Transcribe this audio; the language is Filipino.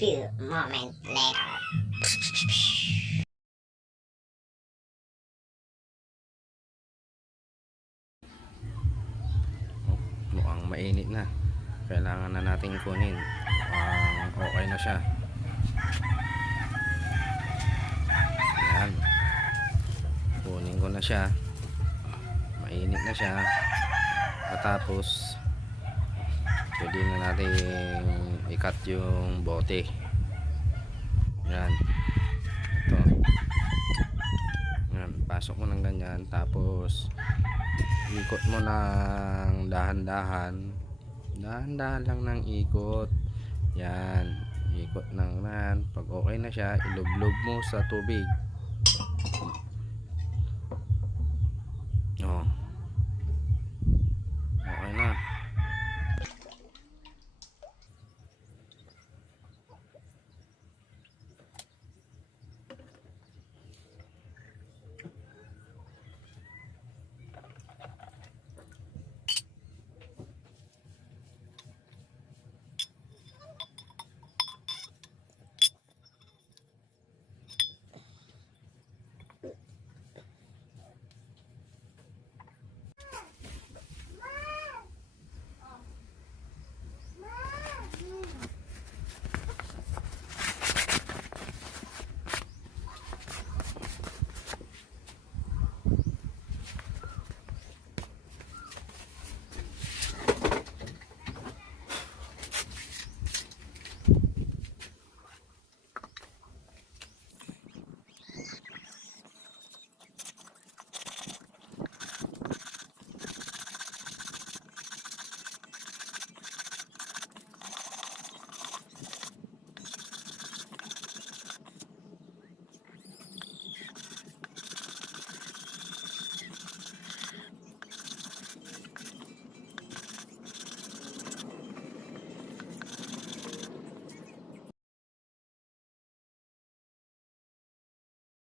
few moments later. Mukhang mainit na. Kailangan na natin kunin. Okay na siya. Yan. Kunin ko na siya. Mainit na siya. Tapos pwede na natin i-cut yung bote. Yan. Ito. Yan. Pasok mo ng ganyan. Tapos ikot mo ng dahan-dahan. Dahan-dahan lang ng ikot. Yan. Ikot ng nan. Pag okay na siya, ilublob mo sa tubig.